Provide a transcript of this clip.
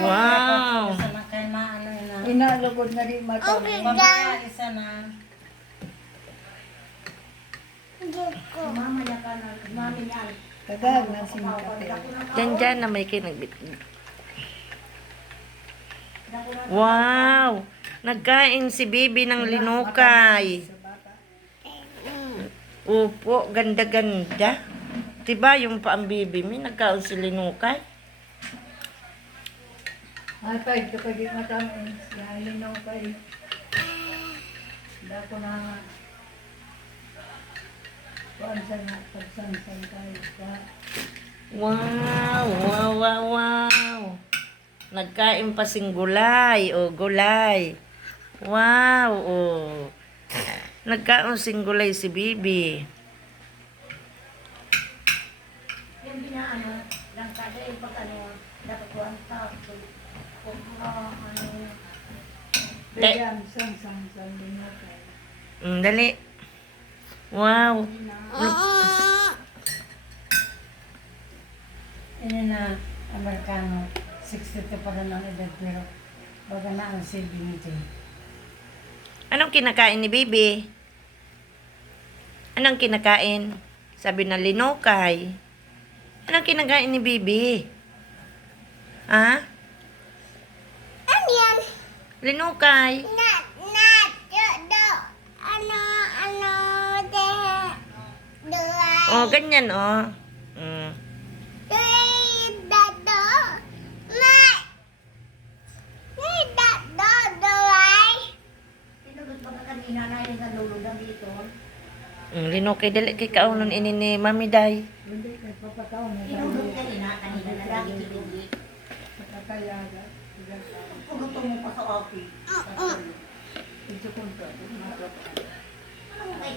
Wow. Isa na kay maano na. Inalugod na rin mata. Mamaya isa na. Mama niya ka na, mami niya. Kagag na singkape. Dyan na may kinagbit. Wow! Nagkain si Bibi ng linukay. Upo, ganda-ganda. Diba yung paang Bibi mi, nagkain si linukay? Atay, ito kagit matamin. Lalo kay. Dako na. Paansan na, pagsansan tayo. Wow! Wow, wow, wow! Nagkain pa sing gulay. O, gulay. Wow! O. Nagkain sing gulay si Bibi. Yung binaano, lang kada yung pag ano, dapat kuhan ta. Kung ano, Bigyan, sang din natin. Dali. Wow! Ini na Amerikano. 62 pa rin ang edad pero baga na ang 70. Anong kinakain ni Bibi? Anong kinakain? Sabi na linukay. Anong kinakain ni Bibi? Ha? ano yan? Linukay. Oh, ganyan oh. Mm. Pinugot ba ka kanina na yung nalulundan dito? Linukay dali kay kaunon ini ni Mami Day. Hindi, kay papataw na Pinugot dahil. kanina na lang pinugot. Nakakayaga. Puguto mo pa sa office. Ito kung ito. Ano mo kay